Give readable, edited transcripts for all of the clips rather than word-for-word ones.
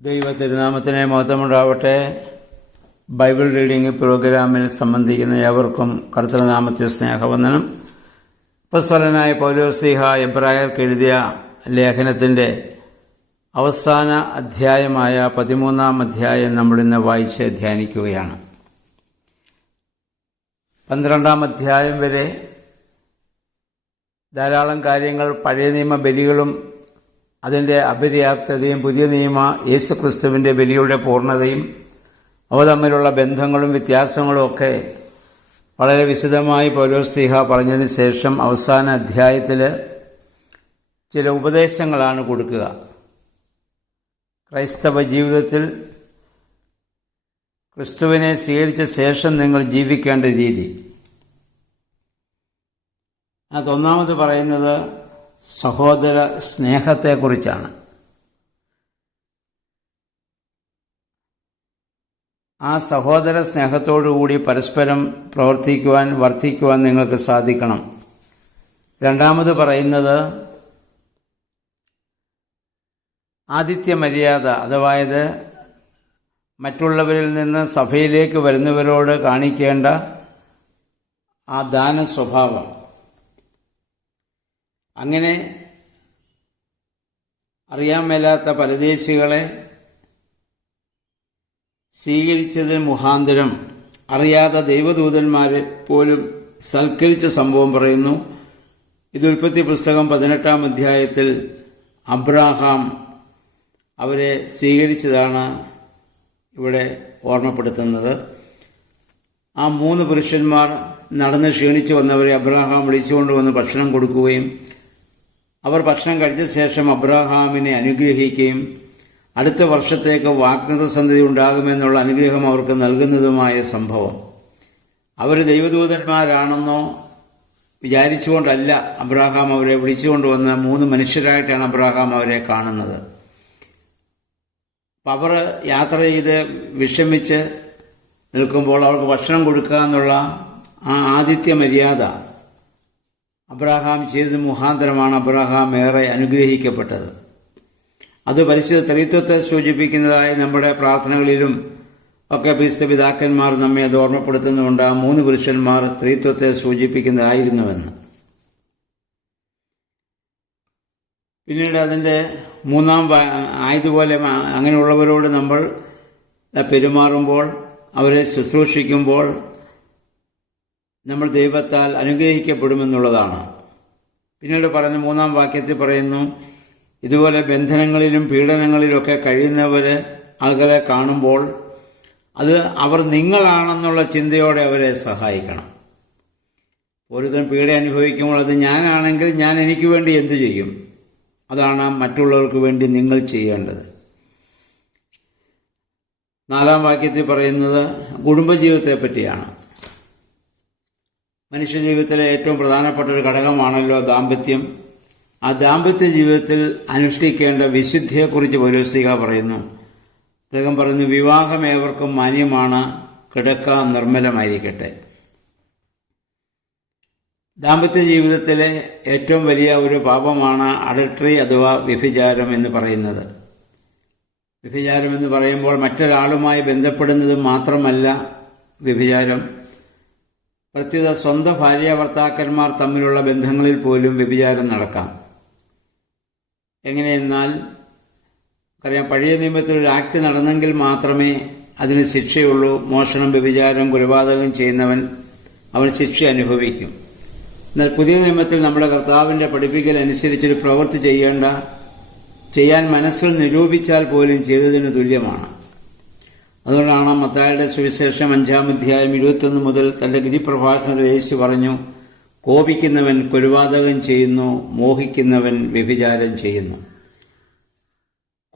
ദൈവ തിരുനാമത്തിന് മഹത്വമുണ്ടാവട്ടെ. Bible reading പ്രോഗ്രാമിൽ സംബന്ധിക്കുന്ന ഏവർക്കും കർത്തൃനാമത്തിൽ സ്നേഹവന്ദനം. അപ്പോസ്തലനായ പൗലോസ്ലീഹ എബ്രായർക്ക് എഴുതിയ ലേഖനത്തിൻ്റെ അവസാന അധ്യായമായ 13-ാം അധ്യായം നമ്മളിന്ന് വായിച്ച് ധ്യാനിക്കുകയാണ്. 12-ാം അധ്യായം വരെ ധാരാളം കാര്യങ്ങൾ പഴയ നിയമ ബലികളും അതിൻ്റെ അപര്യാപ്തതയും പുതിയ നിയമ യേശുക്രിസ്തുവിൻ്റെ ബലിയുടെ പൂർണ്ണതയും അവ തമ്മിലുള്ള ബന്ധങ്ങളും വ്യത്യാസങ്ങളും ഒക്കെ വളരെ വിശദമായി പൗലോസ്ലീഹ പറഞ്ഞതിന് ശേഷം അവസാന അധ്യായത്തിൽ ചില ഉപദേശങ്ങളാണ് കൊടുക്കുക. ക്രൈസ്തവ ജീവിതത്തിൽ ക്രിസ്തുവിനെ സ്വീകരിച്ച ശേഷം നിങ്ങൾ ജീവിക്കേണ്ട രീതി. അതൊന്നാമത് പറയുന്നത് സഹോദര സ്നേഹത്തെക്കുറിച്ചാണ്. ആ സഹോദര സ്നേഹത്തോടുകൂടി പരസ്പരം പ്രവർത്തിക്കുവാൻ വർദ്ധിക്കുവാൻ നിങ്ങൾക്ക് സാധിക്കണം. രണ്ടാമത് പറയുന്നത് ആതിഥ്യ മര്യാദ, അതായത് മറ്റുള്ളവരിൽ നിന്ന് സഭയിലേക്ക് വരുന്നവരോട് കാണിക്കേണ്ട ആ ദാന സ്വഭാവം. അങ്ങനെ അറിയാൻ മേലാത്ത പരദേശികളെ സ്വീകരിച്ചതിന് മുഖാന്തരം അറിയാത്ത ദൈവദൂതന്മാരെ പോലും സൽക്കരിച്ച സംഭവം പറയുന്നു. ഇത് ഉൽപ്പത്തി പുസ്തകം 18-ാം അധ്യായത്തിൽ അബ്രാഹാം അവരെ സ്വീകരിച്ചതാണ് ഇവിടെ ഓർമ്മപ്പെടുത്തുന്നത്. ആ 3 പുരുഷന്മാർ നടന്ന് ക്ഷീണിച്ചു വന്നവരെ അബ്രാഹാം വിളിച്ചുകൊണ്ടുവന്ന് ഭക്ഷണം കൊടുക്കുകയും അവർ ഭക്ഷണം കഴിച്ച ശേഷം അബ്രാഹാമിനെ അനുഗ്രഹിക്കുകയും അടുത്ത വർഷത്തേക്ക് വാഗ്ദത്ത സന്തതി ഉണ്ടാകുമെന്നുള്ള അനുഗ്രഹം അവർക്ക് നൽകുന്നതുമായ സംഭവം. അവർ ദൈവദൂതന്മാരാണെന്നോ വിചാരിച്ചുകൊണ്ടല്ല അബ്രാഹാം അവരെ വിളിച്ചുകൊണ്ടുവന്ന 3 മനുഷ്യരായിട്ടാണ് അബ്രാഹാം അവരെ കാണുന്നത്. അപ്പം അവർ യാത്ര ചെയ്ത് വിഷമിച്ച് നിൽക്കുമ്പോൾ അവർക്ക് ഭക്ഷണം കൊടുക്കുക എന്നുള്ള ആ ആതിഥ്യ മര്യാദ അബ്രാഹാം ചെയ്തത് മുഖാന്തരമാണ് അബ്രാഹാം ഏറെ അനുഗ്രഹിക്കപ്പെട്ടത്. അത് പരിശുദ്ധ ത്രിത്വത്തെ സൂചിപ്പിക്കുന്നതായി നമ്മുടെ പ്രാർത്ഥനകളിലും ഒക്കെ വിശുദ്ധ പിതാക്കന്മാർ നമ്മെ അത് ഓർമ്മപ്പെടുത്തുന്നുണ്ട്. ആ 3 പുരുഷന്മാർ ത്രിത്വത്തെ സൂചിപ്പിക്കുന്നതായിരുന്നുവെന്ന്. പിന്നീട് അതിൻ്റെ 3-ാം ആയതുപോലെ അങ്ങനെയുള്ളവരോട് നമ്മൾ പെരുമാറുമ്പോൾ, അവരെ ശുശ്രൂഷിക്കുമ്പോൾ നമ്മൾ ദൈവത്താൽ അനുഗ്രഹിക്കപ്പെടുമെന്നുള്ളതാണ്. പിന്നീട് പറയുന്ന 3-ാം വാക്യത്തിൽ പറയുന്നു, ഇതുപോലെ ബന്ധനങ്ങളിലും പീഡനങ്ങളിലൊക്കെ കഴിയുന്നവരെ ആളുകളെ കാണുമ്പോൾ അത് അവർ നിങ്ങളാണെന്നുള്ള ചിന്തയോടെ അവരെ സഹായിക്കണം. ഓരോരുത്തരും പീഡ അനുഭവിക്കുമ്പോൾ അത് ഞാനാണെങ്കിൽ ഞാൻ എനിക്ക് വേണ്ടി എന്തു ചെയ്യും? അതാണ് മറ്റുള്ളവർക്ക് വേണ്ടി നിങ്ങൾ ചെയ്യേണ്ടത്. 4-ാം വാക്യത്തിൽ പറയുന്നത് കുടുംബജീവിതത്തെ പറ്റിയാണ്. മനുഷ്യജീവിതത്തിലെ ഏറ്റവും പ്രധാനപ്പെട്ട ഒരു ഘടകമാണല്ലോ ദാമ്പത്യം. ആ ദാമ്പത്യ ജീവിതത്തിൽ അനുഷ്ഠിക്കേണ്ട വിശുദ്ധിയെക്കുറിച്ച് പൗലോസ്ലീഹ പറയുന്നു. അദ്ദേഹം പറയുന്നു, വിവാഹം ഏവർക്കും മാന്യമാണ്, കിടക്ക നിർമ്മലമായിരിക്കട്ടെ. ദാമ്പത്യ ജീവിതത്തിലെ ഏറ്റവും വലിയ ഒരു പാപമാണ് അഡൾട്ടറി അഥവാ വ്യഭിചാരം എന്ന് പറയുന്നത്. വ്യഭിചാരം എന്ന് പറയുമ്പോൾ മറ്റൊരാളുമായി ബന്ധപ്പെടുന്നത് മാത്രമല്ല വ്യഭിചാരം. പ്രത്യുത സ്വന്തം ഭാര്യ ഭർത്താക്കന്മാർ തമ്മിലുള്ള ബന്ധങ്ങളിൽ പോലും വ്യഭിചാരം നടക്കാം. എങ്ങനെയെന്നാൽ അറിയാം, പഴയ നിയമത്തിൽ ഒരു ആക്ട് നടന്നെങ്കിൽ മാത്രമേ അതിന് ശിക്ഷയുള്ളൂ. മോഷണം, വ്യഭിചാരം, കൊലപാതകം ചെയ്യുന്നവൻ അവൻ ശിക്ഷ അനുഭവിക്കും. എന്നാൽ പുതിയ നിയമത്തിൽ നമ്മുടെ കർത്താവിൻ്റെ പഠിപ്പിക്കൽ അനുസരിച്ചൊരു പ്രവൃത്തി ചെയ്യാൻ മനസ്സിൽ നിരൂപിച്ചാൽ പോലും ചെയ്തതിന് തുല്യമാണ്. അതുകൊണ്ടാണ് മത്തായിയുടെ സുവിശേഷം 5-ാം അധ്യായം 21 മുതൽ തന്റെ ഗിരിപ്രഭാഷണത്തിൽ യേശു പറഞ്ഞു, കോപിക്കുന്നവൻ കൊലപാതകം ചെയ്യുന്നു, മോഹിക്കുന്നവൻ വ്യഭിചാരം ചെയ്യുന്നു.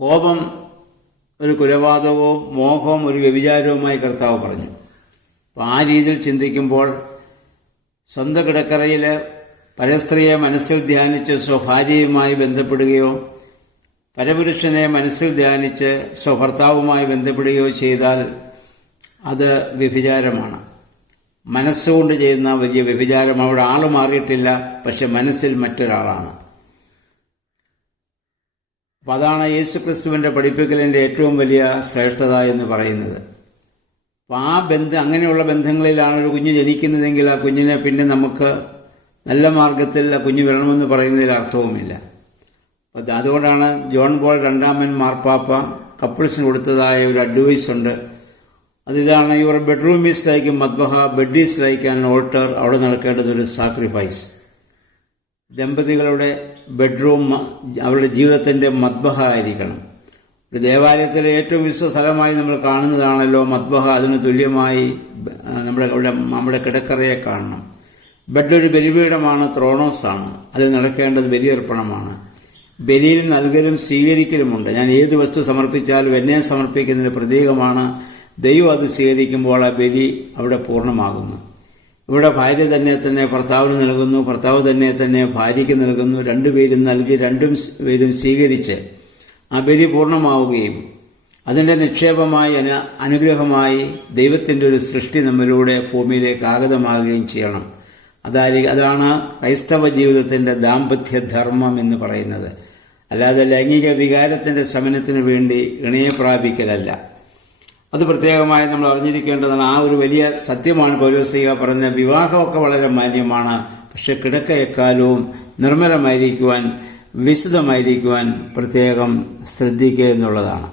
കോപം ഒരു കൊലപാതകവും മോഹം ഒരു വ്യഭിചാരവുമായി കർത്താവ് പറഞ്ഞു. അപ്പം ആ രീതിയിൽ ചിന്തിക്കുമ്പോൾ സ്വന്തം കിടക്കറയിൽ പരസ്ത്രീയെ മനസ്സിൽ ധ്യാനിച്ച് സ്വഭാര്യയുമായി ബന്ധപ്പെടുകയോ പരപുരുഷനെ മനസ്സിൽ ധ്യാനിച്ച് സ്വഭർത്താവുമായി ബന്ധപ്പെടുകയോ ചെയ്താൽ അത് വ്യഭിചാരമാണ്. മനസ്സുകൊണ്ട് ചെയ്യുന്ന വലിയ വ്യഭിചാരം. അവിടെ ആൾ മാറിയിട്ടില്ല, പക്ഷെ മനസ്സിൽ മറ്റൊരാളാണ്. അപ്പം അതാണ് യേശുക്രിസ്തുവിൻ്റെ പഠിപ്പിക്കലിൻ്റെ ഏറ്റവും വലിയ ശ്രേഷ്ഠത എന്ന് പറയുന്നത്. അപ്പം ആ അങ്ങനെയുള്ള ബന്ധങ്ങളിലാണ് ഒരു കുഞ്ഞ് ജനിക്കുന്നതെങ്കിൽ ആ കുഞ്ഞിനെ പിന്നെ നമുക്ക് നല്ല മാർഗത്തിൽ ആ കുഞ്ഞ് വരണമെന്ന് പറയുന്നതിൽ അർത്ഥവുമില്ല. അതുകൊണ്ടാണ് ജോൺ പോൾ രണ്ടാമൻ മാർപ്പാപ്പ കപ്പിൾസിന് കൊടുത്തതായ ഒരു അഡ്വൈസ് ഉണ്ട്. അതിതാണ്: യുവർ ബെഡ്റൂം ഈസ് ലൈക്ക് മദ്ബഹ, bed is like an altar. അവിടെ നടക്കേണ്ടത് ഒരു സാക്രിഫൈസ്. ദമ്പതികളുടെ ബെഡ്റൂം അവരുടെ ജീവിതത്തിൻ്റെ മദ്ബഹ ആയിരിക്കണം. ഒരു ദേവാലയത്തിലെ ഏറ്റവും വിശ്വ സ്ഥലമായി നമ്മൾ കാണുന്നതാണല്ലോ മദ്ബഹ. അതിന് തുല്യമായി നമ്മുടെ കിടക്കറയെ കാണണം. ബെഡ് ഒരു ബലിപീഠമാണ്, ത്രോണോസാണ്. അതിൽ നടക്കേണ്ടത് ബലിയർപ്പണമാണ്. ബലിയിൽ നൽകലും സ്വീകരിക്കലുമുണ്ട്. ഞാൻ ഏത് വസ്തു സമർപ്പിച്ചാലും എന്നെ സമർപ്പിക്കുന്നതിന് പ്രതീകമാണ്. ദൈവം അത് സ്വീകരിക്കുമ്പോൾ ആ ബലി അവിടെ പൂർണ്ണമാകുന്നു. ഇവിടെ ഭാര്യ തന്നെ ഭർത്താവിന് നൽകുന്നു, ഭർത്താവ് തന്നെ ഭാര്യയ്ക്ക് നൽകുന്നു. രണ്ടുപേരും നൽകി രണ്ടുപേരും സ്വീകരിച്ച് ആ ബലി പൂർണ്ണമാവുകയും അതിൻ്റെ നിക്ഷേപമായി അനുഗ്രഹമായി ദൈവത്തിൻ്റെ ഒരു സൃഷ്ടി നമ്മിലൂടെ ഭൂമിയിലേക്ക് ആഗതമാകുകയും ചെയ്യണം. അതാണ് ക്രൈസ്തവ ജീവിതത്തിൻ്റെ ദാമ്പത്യ ധർമ്മം എന്ന് പറയുന്നത്. അല്ലാതെ ലൈംഗിക വികാരത്തിൻ്റെ ശമനത്തിന് വേണ്ടി ഇണയെ പ്രാപിക്കലല്ല. അത് പ്രത്യേകമായി നമ്മൾ അറിഞ്ഞിരിക്കേണ്ടതാണ്. ആ ഒരു വലിയ സത്യമാണ് പൗലോസ്ലീഹ പറഞ്ഞ. വിവാഹമൊക്കെ വളരെ മാന്യമാണ്, പക്ഷെ കിടക്ക എക്കാലവും നിർമ്മലമായിരിക്കുവാൻ, വിശുദ്ധമായിരിക്കുവാൻ പ്രത്യേകം ശ്രദ്ധിക്കുക എന്നുള്ളതാണ്.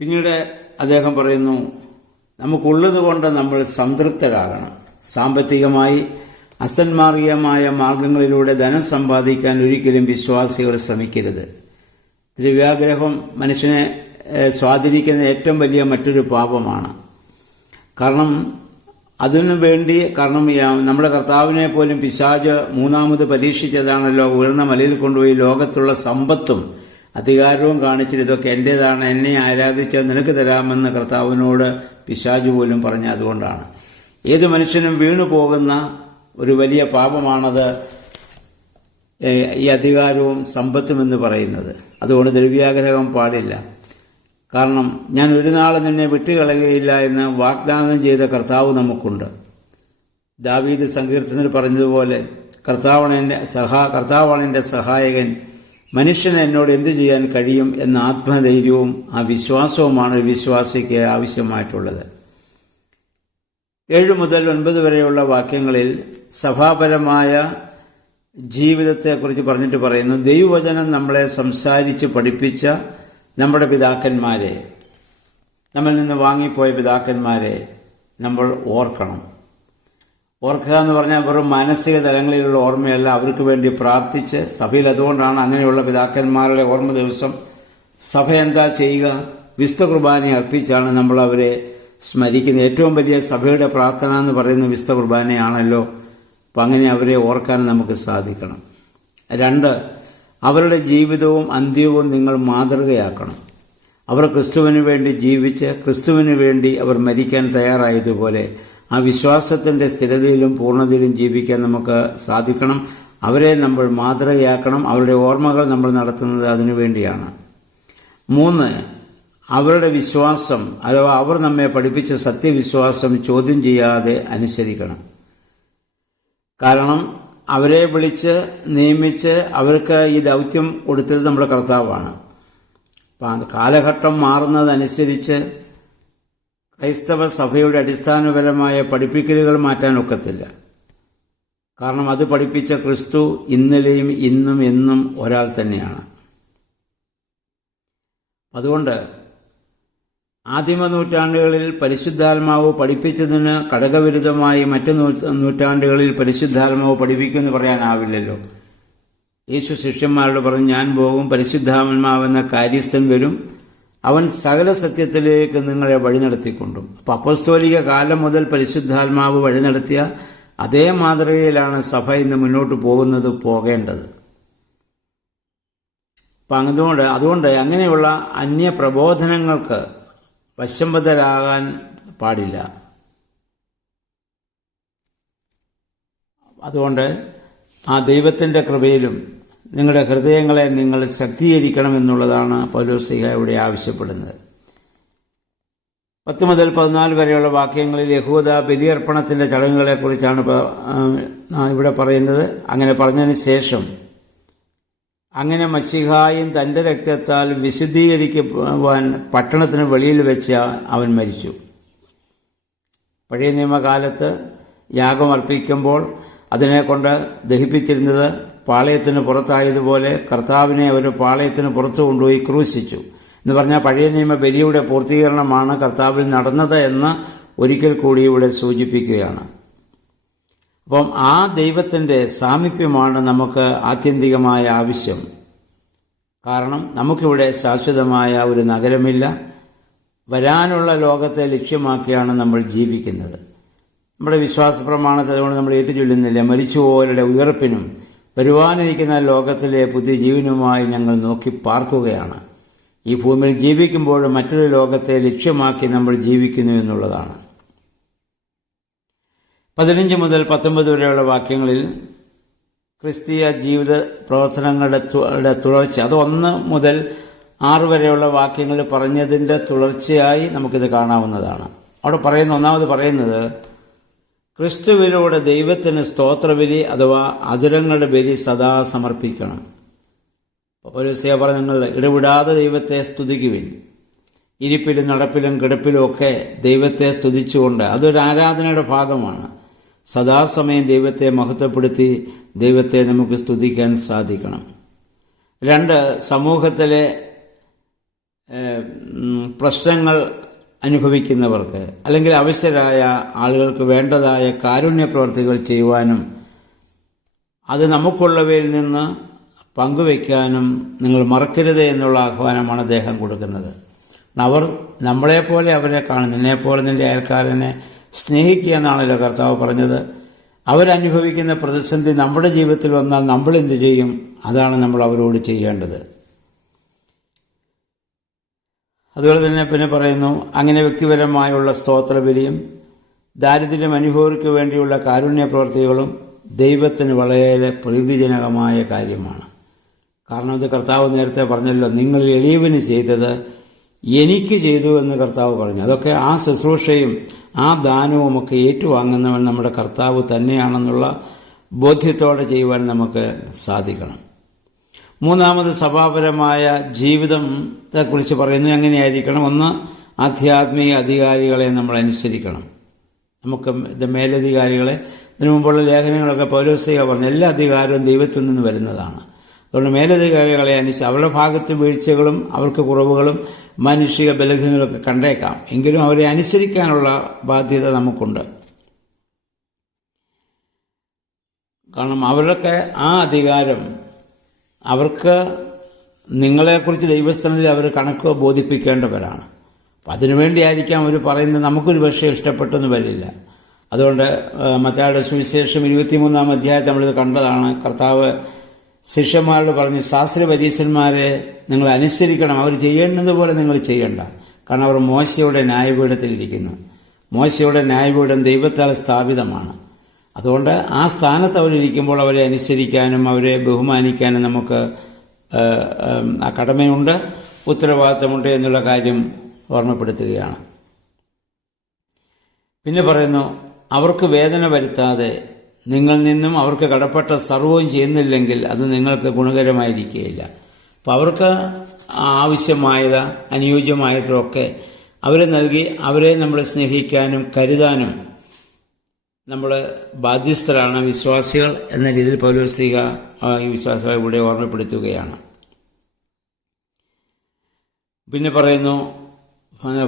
പിന്നീട് അദ്ദേഹം പറയുന്നു, നമുക്കുള്ളതുകൊണ്ട് നമ്മൾ സംതൃപ്തരാകണം. സാമ്പത്തികമായി അസന്മാർഗീയമായ മാർഗങ്ങളിലൂടെ ധനം സമ്പാദിക്കാൻ ഒരിക്കലും വിശ്വാസികൾ ശ്രമിക്കരുത്. ദ്രവ്യാഗ്രഹം മനുഷ്യനെ സ്വാധീനിക്കുന്ന ഏറ്റവും വലിയ മറ്റൊരു പാപമാണ്. കാരണം നമ്മുടെ കർത്താവിനെ പോലും പിശാച് മൂന്നാമത് പരീക്ഷിച്ചതാണല്ലോ. ഉയർന്ന മലയിൽ കൊണ്ടുപോയി ലോകത്തുള്ള സമ്പത്തും അധികാരവും കാണിച്ചിട്ട് ഇതൊക്കെ എൻ്റേതാണ്, എന്നെ ആരാധിച്ച് നിനക്ക് തരാമെന്ന് കർത്താവിനോട് പിശാച് പോലും പറഞ്ഞ. അതുകൊണ്ടാണ് ഏത് മനുഷ്യനും വീണു പോകുന്ന ഒരു വലിയ പാപമാണത് ഈ അധികാരവും സമ്പത്തും എന്ന് പറയുന്നത്. അതുകൊണ്ട് ദ്രവ്യാഗ്രഹം പാടില്ല. കാരണം ഞാൻ ഒരു നാൾ നിന്നെ വിട്ടുകളയുകയില്ല എന്ന് വാഗ്ദാനം ചെയ്ത കർത്താവ് നമുക്കുണ്ട്. ദാവീദ് സങ്കീർത്തനത്തിൽ പറഞ്ഞതുപോലെ കർത്താവാണ് എൻ്റെ സഹായകൻ, മനുഷ്യന് എന്നോട് എന്തു ചെയ്യാൻ കഴിയും എന്ന ആത്മധൈര്യവും ആ വിശ്വാസവുമാണ് ഒരു വിശ്വാസിക്ക് ആവശ്യമായിട്ടുള്ളത്. 7 മുതൽ 9 വരെയുള്ള വാക്യങ്ങളിൽ സഭാപരമായ ജീവിതത്തെക്കുറിച്ച് പറഞ്ഞിട്ട് പറയുന്നു: ദൈവവചനം നമ്മളെ സംസാരിച്ച് പഠിപ്പിച്ച നമ്മുടെ പിതാക്കന്മാരെ, നമ്മിൽ നിന്ന് വാങ്ങിപ്പോയ പിതാക്കന്മാരെ നമ്മൾ ഓർക്കണം. ഓർക്കുക എന്ന് പറഞ്ഞാൽ വെറും മാനസിക തലങ്ങളിലുള്ള ഓർമ്മയല്ല, അവർക്ക് വേണ്ടി പ്രാർത്ഥിച്ച് സഭയിൽ. അതുകൊണ്ടാണ് അങ്ങനെയുള്ള പിതാക്കന്മാരുടെ ഓർമ്മ ദിവസം സഭ എന്താ ചെയ്യുക? വിശുദ്ധ കുർബാന അർപ്പിച്ചാണ് നമ്മൾ അവരെ സ്മരിക്കുന്നത്. ഏറ്റവും വലിയ സഭയുടെ പ്രാർത്ഥന എന്ന് പറയുന്നത് വിശുദ്ധ കുർബാനയാണല്ലോ. അപ്പം അങ്ങനെ അവരെ ഓർക്കാൻ നമുക്ക് സാധിക്കണം. 2, അവരുടെ ജീവിതവും അന്ത്യവും നിങ്ങൾ മാതൃകയാക്കണം. അവർ ക്രിസ്തുവിന് വേണ്ടി ജീവിച്ച് ക്രിസ്തുവിന് വേണ്ടി അവർ മരിക്കാൻ തയ്യാറായതുപോലെ ആ വിശ്വാസത്തിൻ്റെ സ്ഥിരതയിലും പൂർണ്ണതയിലും ജീവിക്കാൻ നമുക്ക് സാധിക്കണം. അവരെ നമ്മൾ മാതൃകയാക്കണം. അവരുടെ ഓർമ്മകൾ നമ്മൾ നടത്തുന്നത് അതിനുവേണ്ടിയാണ്. 3, അവരുടെ വിശ്വാസം അഥവാ അവർ നമ്മെ പഠിപ്പിച്ച സത്യവിശ്വാസം ചോദ്യം ചെയ്യാതെ അനുസരിക്കണം. കാരണം അവരെ വിളിച്ച് നിയമിച്ച് അവർക്ക് ഈ ദൗത്യം കൊടുത്തത് നമ്മുടെ കർത്താവാണ്. അപ്പം കാലഘട്ടം മാറുന്നതനുസരിച്ച് ക്രൈസ്തവ സഭയുടെ അടിസ്ഥാനപരമായ പഠിപ്പിക്കലുകൾ മാറ്റാനൊക്കത്തില്ല. കാരണം അത് പഠിപ്പിച്ച ക്രിസ്തു ഇന്നലെയും ഇന്നും എന്നും ഒരാൾ തന്നെയാണ്. അതുകൊണ്ട് ആദിമ നൂറ്റാണ്ടുകളിൽ പരിശുദ്ധാത്മാവ് പഠിപ്പിച്ചതിന് ഘടകവിരുദ്ധമായി മറ്റു നൂറ്റാണ്ടുകളിൽ പരിശുദ്ധാത്മാവ് പഠിപ്പിക്കുമെന്ന് പറയാനാവില്ലല്ലോ. യേശു ശിഷ്യന്മാരോട് പറഞ്ഞു, ഞാൻ പോകും, പരിശുദ്ധാത്മാവെന്ന കാര്യസ്ഥൻ വരും, അവൻ സകല സത്യത്തിലേക്ക് നിങ്ങളെ വഴി നടത്തിക്കൊണ്ടും. അപ്പോൾ അപ്പസ്തോലിക കാലം മുതൽ പരിശുദ്ധാത്മാവ് വഴി നടത്തിയ അതേ മാതൃകയിലാണ് സഭ ഇന്ന് മുന്നോട്ട് പോകേണ്ടത്. അപ്പം അതുകൊണ്ട് അങ്ങനെയുള്ള അന്യപ്രബോധനങ്ങൾക്ക് വശംബദ്ധരാകാൻ പാടില്ല. അതുകൊണ്ട് ആ ദൈവത്തിൻ്റെ കൃപയിലും നിങ്ങളുടെ ഹൃദയങ്ങളെ നിങ്ങൾ ശക്തീകരിക്കണമെന്നുള്ളതാണ് പൗലോസ്ലീഹ ഇവിടെ ആവശ്യപ്പെടുന്നത്. 10 മുതൽ 14 വരെയുള്ള വാക്യങ്ങളിൽ യഹൂദ ബലിയർപ്പണത്തിൻ്റെ ചടങ്ങുകളെക്കുറിച്ചാണ് ഇവിടെ പറയുന്നത്. അങ്ങനെ പറഞ്ഞതിന് ശേഷം അങ്ങനെ മശിഹായും തൻ്റെ രക്തത്താൽ വിശുദ്ധീകരിക്കുവാൻ പട്ടണത്തിന് വെളിയിൽ വെച്ച് അവൻ മരിച്ചു. പഴയ നിയമകാലത്ത് യാഗം അർപ്പിക്കുമ്പോൾ അതിനെക്കൊണ്ട് ദഹിപ്പിച്ചിരുന്നത് പാളയത്തിന് പുറത്തായതുപോലെ കർത്താവിനെ അവർ പാളയത്തിന് പുറത്തു കൊണ്ടുപോയി ക്രൂശിച്ചു എന്ന് പറഞ്ഞാൽ പഴയ നിയമ ബലിയുടെ പൂർത്തീകരണമാണ് കർത്താവിൽ നടന്നത് എന്ന് ഒരിക്കൽ കൂടി ഇവിടെ സൂചിപ്പിക്കുകയാണ്. അപ്പം ആ ദൈവത്തിൻ്റെ സാമീപ്യമാണ് നമുക്ക് ആത്യന്തികമായ ആവശ്യം. കാരണം നമുക്കിവിടെ ശാശ്വതമായ ഒരു നഗരമില്ല. വരാനുള്ള ലോകത്തെ ലക്ഷ്യമാക്കിയാണ് നമ്മൾ ജീവിക്കുന്നത്. നമ്മുടെ വിശ്വാസ പ്രമാണത്തെ അതുകൊണ്ട് നമ്മൾ ഏറ്റുചൊല്ലുന്നില്ല, മരിച്ചുപോയവരുടെ ഉയർപ്പിനും വരുവാനിരിക്കുന്ന ലോകത്തിലെ പുതിയ ജീവനുമായി ഞങ്ങൾ നോക്കി പാർക്കുകയാണ്. ഈ ഭൂമിയിൽ ജീവിക്കുമ്പോൾ മറ്റൊരു ലോകത്തെ ലക്ഷ്യമാക്കി നമ്മൾ ജീവിക്കുന്നു എന്നുള്ളതാണ്. 15 മുതൽ 19 വരെയുള്ള വാക്യങ്ങളിൽ ക്രിസ്തീയ ജീവിത പ്രവർത്തനങ്ങളുടെ തുടർച്ച, അത് 1 മുതൽ 6 വരെയുള്ള വാക്യങ്ങളിൽ പറഞ്ഞതിൻ്റെ തുടർച്ചയായി നമുക്കിത് കാണാവുന്നതാണ്. അവിടെ ഒന്നാമത് പറയുന്നത് ക്രിസ്തുവിലൂടെ ദൈവത്തിന് സ്തോത്രബലി അഥവാ അധരങ്ങളുടെ ബലി സദാ സമർപ്പിക്കണം. പൗലോസ് പറഞ്ഞ നിങ്ങൾ ഇടവിടാതെ ദൈവത്തെ സ്തുതിക്കുവിൻ, ഇരിപ്പിലും നടപ്പിലും കിടപ്പിലും ഒക്കെ ദൈവത്തെ സ്തുതിച്ചുകൊണ്ട്, അതൊരു ആരാധനയുടെ ഭാഗമാണ്. സദാസമയം ദൈവത്തെ മഹത്വപ്പെടുത്തി ദൈവത്തെ നമുക്ക് സ്തുതിക്കാൻ സാധിക്കണം. 2, സമൂഹത്തിലെ പ്രശ്നങ്ങൾ അനുഭവിക്കുന്നവർക്ക് അല്ലെങ്കിൽ അവശരായ ആളുകൾക്ക് വേണ്ടതായ കാരുണ്യ പ്രവർത്തികൾ ചെയ്യുവാനും അത് നമുക്കുള്ളവയിൽ നിന്ന് പങ്കുവയ്ക്കാനും നിങ്ങൾ മറക്കരുത് എന്നുള്ള ആഹ്വാനമാണ് അദ്ദേഹം കൊടുക്കുന്നത്. അവർ നമ്മളെപ്പോലെ അവരെ കാണും, നിന്നെപ്പോലെ നിന്റെ അയൽക്കാരനെ സ്നേഹിക്കുക എന്നാണല്ലോ കർത്താവ് പറഞ്ഞത്. അവരനുഭവിക്കുന്ന പ്രതിസന്ധി നമ്മുടെ ജീവിതത്തിൽ വന്നാൽ നമ്മൾ എന്ത് ചെയ്യും? അതാണ് നമ്മൾ അവരോട് ചെയ്യേണ്ടത്. അതുപോലെ തന്നെ പിന്നെ പറയുന്നു, അങ്ങനെ വ്യക്തിപരമായുള്ള സ്തോത്രബലിയും ദാരിദ്ര്യം അനുഭവർക്ക് വേണ്ടിയുള്ള കാരുണ്യ പ്രവർത്തികളും ദൈവത്തിന് വളരെ പ്രീതിജനകമായ കാര്യമാണ്. കാരണം ഇത് കർത്താവ് നേരത്തെ പറഞ്ഞല്ലോ, നിങ്ങൾ എളിയവന് ചെയ്തത് എനിക്ക് ചെയ്തു എന്ന് കർത്താവ് പറഞ്ഞു. അതൊക്കെ ആ ശുശ്രൂഷയും ആ ദാനവും ഒക്കെ ഏറ്റുവാങ്ങുന്നവൻ നമ്മുടെ കർത്താവ് തന്നെയാണെന്നുള്ള ബോധ്യത്തോടെ ചെയ്യുവാൻ നമുക്ക് സാധിക്കണം. 3, സഭാപരമായ ജീവിതത്തെക്കുറിച്ച് പറയുന്നു. എങ്ങനെയായിരിക്കണം? 1, ആധ്യാത്മിക അധികാരികളെ നമ്മൾ അനുസരിക്കണം. നമുക്ക് മേലധികാരികളെ, ഇതിനു മുമ്പുള്ള ലേഖനങ്ങളൊക്കെ പൗലോസ്ലീഹ പറഞ്ഞു, എല്ലാ അധികാരവും ദൈവത്തിൽ നിന്ന് വരുന്നതാണ്. അതുകൊണ്ട് മേലധികാരികളെ അവരുടെ ഭാഗത്ത് വീഴ്ചകളും അവർക്ക് കുറവുകളും മാനുഷിക ബലഹീനങ്ങളൊക്കെ കണ്ടേക്കാം. എങ്കിലും അവരെ അനുസരിക്കാനുള്ള ബാധ്യത നമുക്കുണ്ട്. കാരണം അവരൊക്കെ ആ അധികാരം അവർക്ക് നിങ്ങളെക്കുറിച്ച് ദൈവസ്ഥാനത്തിൽ അവർ കണക്ക് ബോധിപ്പിക്കേണ്ടവരാണ്. അപ്പം അതിനുവേണ്ടിയായിരിക്കാം അവർ പറയുന്നത്. നമുക്കൊരു പക്ഷേ ഇഷ്ടപ്പെട്ടെന്ന് വരില്ല. അതുകൊണ്ട് മത്തായിയുടെ സുവിശേഷം 23-ാം അധ്യായത്തിൽ നമ്മളിത് കണ്ടതാണ്. കർത്താവ് ശിഷ്യന്മാരോട് പറഞ്ഞു, ശാസ്ത്രി പരീശന്മാരെ നിങ്ങൾ അനുസരിക്കണം, അവർ ചെയ്യേണ്ടതുപോലെ നിങ്ങൾ ചെയ്യണ്ട. കാരണം അവർ മോശയുടെ ന്യായപീഠത്തിലിരിക്കുന്നു. മോശയുടെ ന്യായപീഠം ദൈവത്താൽ സ്ഥാപിതമാണ്. അതുകൊണ്ട് ആ സ്ഥാനത്ത് അവരിയ്ക്കുമ്പോൾ അവരെ അനുസരിക്കാനും അവരെ ബഹുമാനിക്കാനും നമുക്ക് ആ കടമയുണ്ട്, ഉത്തരവാദിത്തമുണ്ട് എന്നുള്ള കാര്യം ഓർമ്മപ്പെടുത്തുകയാണ്. പിന്നെ പറയുന്നു, അവർക്ക് വേദന വരുത്താതെ നിങ്ങൾ നിന്നും അവർക്ക് കടപ്പെട്ട സർവ്വവും ചെയ്യുന്നില്ലെങ്കിൽ അത് നിങ്ങൾക്ക് ഗുണകരമായിരിക്കുകയില്ല. അപ്പം അവർക്ക് ആവശ്യമായത് അനുയോജ്യമായതൊക്കെ അവരെ നൽകി അവരെ നമ്മൾ സ്നേഹിക്കാനും കരുതാനും നമ്മൾ ബാധ്യസ്ഥരാണ് വിശ്വാസികൾ എന്ന രീതിയിൽ പൗലോസ്ലീഹ ഈ വിശ്വാസികളെ ഇവിടെ ഓർമ്മപ്പെടുത്തുകയാണ്. പിന്നെ പറയുന്നു,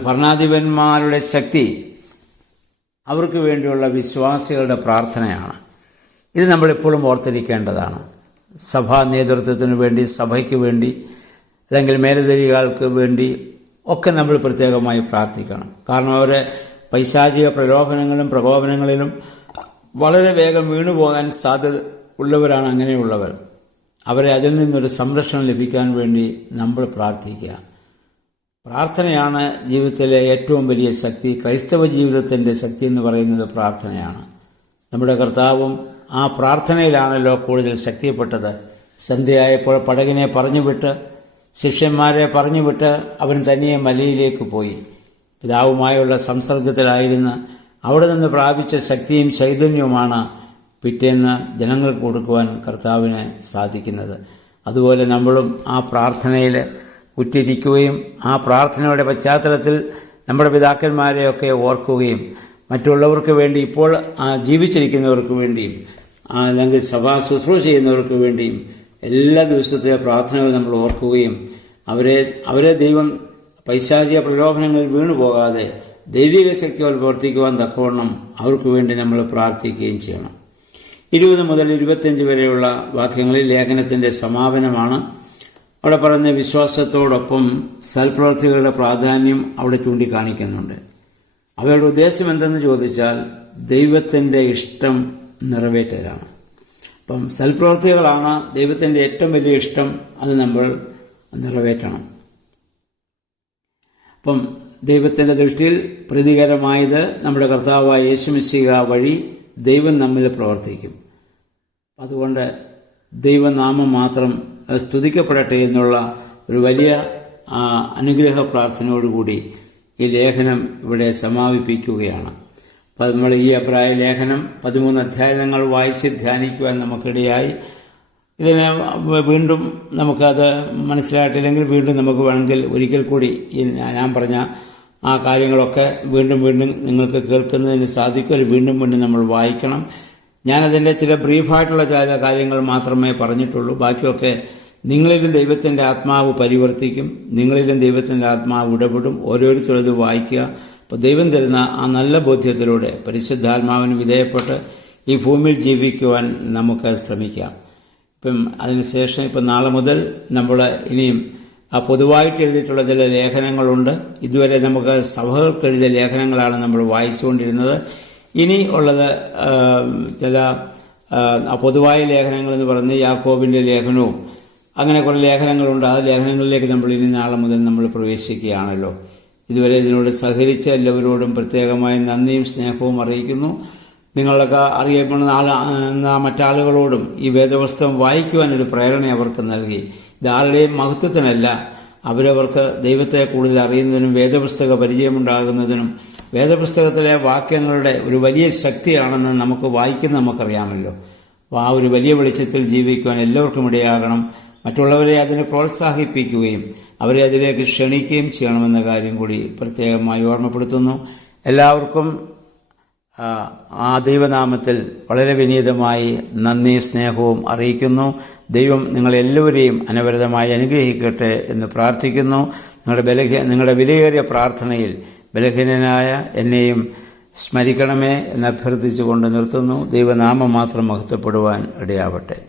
ഭരണാധിപന്മാരുടെ ശക്തി അവർക്ക് വേണ്ടിയുള്ള വിശ്വാസികളുടെ പ്രാർത്ഥനയാണ്. ഇത് നമ്മളെപ്പോഴും ഓർത്തിരിക്കേണ്ടതാണ്. സഭാ നേതൃത്വത്തിന് വേണ്ടി, സഭയ്ക്ക് വേണ്ടി, അല്ലെങ്കിൽ മേലധികാരികൾക്ക് വേണ്ടി ഒക്കെ നമ്മൾ പ്രത്യേകമായി പ്രാർത്ഥിക്കണം. കാരണം അവരെ പൈശാചിക പ്രകോപനങ്ങളിലും വളരെ വേഗം വീണുപോകാൻ സാധ്യത ഉള്ളവരാണ്. അങ്ങനെയുള്ളവർ അവരെ അതിൽ നിന്നൊരു സംരക്ഷണം ലഭിക്കാൻ വേണ്ടി നമ്മൾ പ്രാർത്ഥിക്കുക. പ്രാർത്ഥനയാണ് ജീവിതത്തിലെ ഏറ്റവും വലിയ ശക്തി. ക്രൈസ്തവ ജീവിതത്തിൻ്റെ ശക്തി എന്ന് പറയുന്നത് പ്രാർത്ഥനയാണ്. നമ്മുടെ കർത്താവും ആ പ്രാർത്ഥനയിലാണല്ലോ കൂടുതൽ ശക്തിപ്പെട്ടത്. സന്ധ്യയായപ്പോൾ പടകിനെ പറഞ്ഞുവിട്ട്, ശിഷ്യന്മാരെ പറഞ്ഞുവിട്ട് അവൻ തനിയെ മലയിലേക്ക് പോയി. പിതാവുമായുള്ള സംസർഗത്തിലായിരുന്ന അവിടെ നിന്ന് പ്രാപിച്ച ശക്തിയും ചൈതന്യവുമാണ് പിറ്റേന്ന് ജനങ്ങൾക്ക് കൊടുക്കുവാൻ കർത്താവിന് സാധിക്കുന്നത്. അതുപോലെ നമ്മളും ആ പ്രാർത്ഥനയിൽ ഉറ്റിരിക്കുകയും ആ പ്രാർത്ഥനയുടെ പശ്ചാത്തലത്തിൽ നമ്മുടെ പിതാക്കന്മാരെയൊക്കെ ഓർക്കുകയും മറ്റുള്ളവർക്ക് വേണ്ടി ഇപ്പോൾ ജീവിച്ചിരിക്കുന്നവർക്ക് വേണ്ടിയും അല്ലെങ്കിൽ സഭാ ശുശ്രൂഷ ചെയ്യുന്നവർക്ക് വേണ്ടിയും എല്ലാ ദിവസത്തെ പ്രാർത്ഥനകൾ നമ്മൾ ഓർക്കുകയും അവരെ ദൈവം പൈശാചിക പ്രലോഭനങ്ങളിൽ വീണുപോകാതെ ദൈവിക ശക്തികൾ പ്രവർത്തിക്കുവാൻ തക്കവണ്ണം അവർക്ക് വേണ്ടി നമ്മൾ പ്രാർത്ഥിക്കുകയും ചെയ്യണം. 20 മുതൽ 25 വരെയുള്ള വാക്യങ്ങളിൽ ലേഖനത്തിൻ്റെ സമാപനമാണ്. അവിടെ പറയുന്ന വിശ്വാസത്തോടൊപ്പം സൽപ്രവൃത്തികളുടെ പ്രാധാന്യം അവിടെ ചൂണ്ടിക്കാണിക്കുന്നുണ്ട്. അവയുടെ ഉദ്ദേശം എന്തെന്ന് ചോദിച്ചാൽ ദൈവത്തിൻ്റെ ഇഷ്ടം നിറവേറ്റലാണ്. അപ്പം സൽപ്രവൃത്തികളാണ് ദൈവത്തിൻ്റെ ഏറ്റവും വലിയ ഇഷ്ടം, അത് നമ്മൾ നിറവേറ്റണം. അപ്പം ദൈവത്തിൻ്റെ ദൃഷ്ടിയിൽ പ്രീതികരമായത് നമ്മുടെ കർത്താവായ യേശുമിശിഹ വഴി ദൈവം നമ്മിൽ പ്രവർത്തിക്കും. അതുകൊണ്ട് ദൈവനാമം മാത്രം സ്തുതിക്കപ്പെടട്ടെ എന്നുള്ള ഒരു വലിയ അനുഗ്രഹ പ്രാർത്ഥനയോടുകൂടി ഈ ലേഖനം ഇവിടെ സമാപിപ്പിക്കുകയാണ്. അപ്പം നമ്മൾ ഈ അഭിപ്രായ ലേഖനം 13 അധ്യായങ്ങൾ വായിച്ച് ധ്യാനിക്കുവാൻ നമുക്കിടയായി. ഇതിനെ വീണ്ടും നമുക്കത് മനസ്സിലായിട്ടില്ലെങ്കിൽ വീണ്ടും നമുക്ക് വേണമെങ്കിൽ ഒരിക്കൽ കൂടി ഞാൻ പറഞ്ഞ ആ കാര്യങ്ങളൊക്കെ വീണ്ടും നിങ്ങൾക്ക് കേൾക്കുന്നതിന് സാധിക്കും. വീണ്ടും നമ്മൾ വായിക്കണം. ഞാനതിൻ്റെ ചില ബ്രീഫായിട്ടുള്ള ചില കാര്യങ്ങൾ മാത്രമേ പറഞ്ഞിട്ടുള്ളൂ. ബാക്കിയൊക്കെ നിങ്ങളിലും ദൈവത്തിൻ്റെ ആത്മാവ് പരിവർത്തിക്കും, നിങ്ങളിലും ദൈവത്തിൻ്റെ ആത്മാവ് ഇടപെടും. ഓരോരുത്തരും ഇത് വായിക്കുക. അപ്പോൾ ദൈവം തരുന്ന ആ നല്ല ബോധ്യത്തിലൂടെ പരിശുദ്ധാത്മാവിന് വിധേയപ്പെട്ട് ഈ ഭൂമിയിൽ ജീവിക്കുവാൻ നമുക്ക് ശ്രമിക്കാം. ഇപ്പം അതിനുശേഷം ഇപ്പം നാളെ മുതൽ നമ്മൾ ഇനിയും പൊതുവായിട്ട് എഴുതിയിട്ടുള്ള ചില ലേഖനങ്ങളുണ്ട്. ഇതുവരെ നമുക്ക് സഭകൾക്ക് എഴുതിയ ലേഖനങ്ങളാണ് നമ്മൾ വായിച്ചുകൊണ്ടിരുന്നത്. ഇനി ഉള്ളത് ചില പൊതുവായ ലേഖനങ്ങൾ എന്ന് പറയുന്നത് യാക്കോബിൻ്റെ ലേഖനവും അങ്ങനെ കുറേ ലേഖനങ്ങളുണ്ട്. ആ ലേഖനങ്ങളിലേക്ക് നമ്മൾ ഇനി നാളെ മുതൽ നമ്മൾ പ്രവേശിക്കുകയാണല്ലോ. ഇതുവരെ ഇതിനോട് സഹകരിച്ച എല്ലാവരോടും പ്രത്യേകമായി നന്ദിയും സ്നേഹവും അറിയിക്കുന്നു. നിങ്ങളൊക്കെ അറിയപ്പെടുന്ന മറ്റാളുകളോടും ഈ വേദപുസ്തകം വായിക്കുവാനൊരു പ്രേരണ അവർക്ക് നൽകി. ഇതാരുടെയും മഹത്വത്തിനല്ല, അവരവർക്ക് ദൈവത്തെ കൂടുതൽ അറിയുന്നതിനും വേദപുസ്തക പരിചയമുണ്ടാകുന്നതിനും വേദപുസ്തകത്തിലെ വാക്യങ്ങളുടെ ഒരു വലിയ ശക്തിയാണെന്ന് നമുക്കറിയാമല്ലോ. ആ ഒരു വലിയ വെളിച്ചത്തിൽ ജീവിക്കുവാൻ എല്ലാവർക്കും ഇടയാകണം. മറ്റുള്ളവരെ അതിനെ പ്രോത്സാഹിപ്പിക്കുകയും അവരെ അതിലേക്ക് ക്ഷണിക്കുകയും ചെയ്യണമെന്ന കാര്യം കൂടി പ്രത്യേകമായി ഓർമ്മപ്പെടുത്തുന്നു. എല്ലാവർക്കും ആ ദൈവനാമത്തിൽ വളരെ വിനീതമായി നന്ദി സ്നേഹവും അറിയിക്കുന്നു. ദൈവം നിങ്ങളെല്ലാവരെയും അനവരതമായി അനുഗ്രഹിക്കട്ടെ എന്ന് പ്രാർത്ഥിക്കുന്നു. നിങ്ങളുടെ വിലയേറിയ പ്രാർത്ഥനയിൽ ബലഹീനനായ എന്നെയും സ്മരിക്കണമേ എന്ന് അഭ്യർത്ഥിച്ചുകൊണ്ട് നിർത്തുന്നു. ദൈവനാമം മാത്രം മഹത്വപ്പെടുവാൻ ഇടയാവട്ടെ.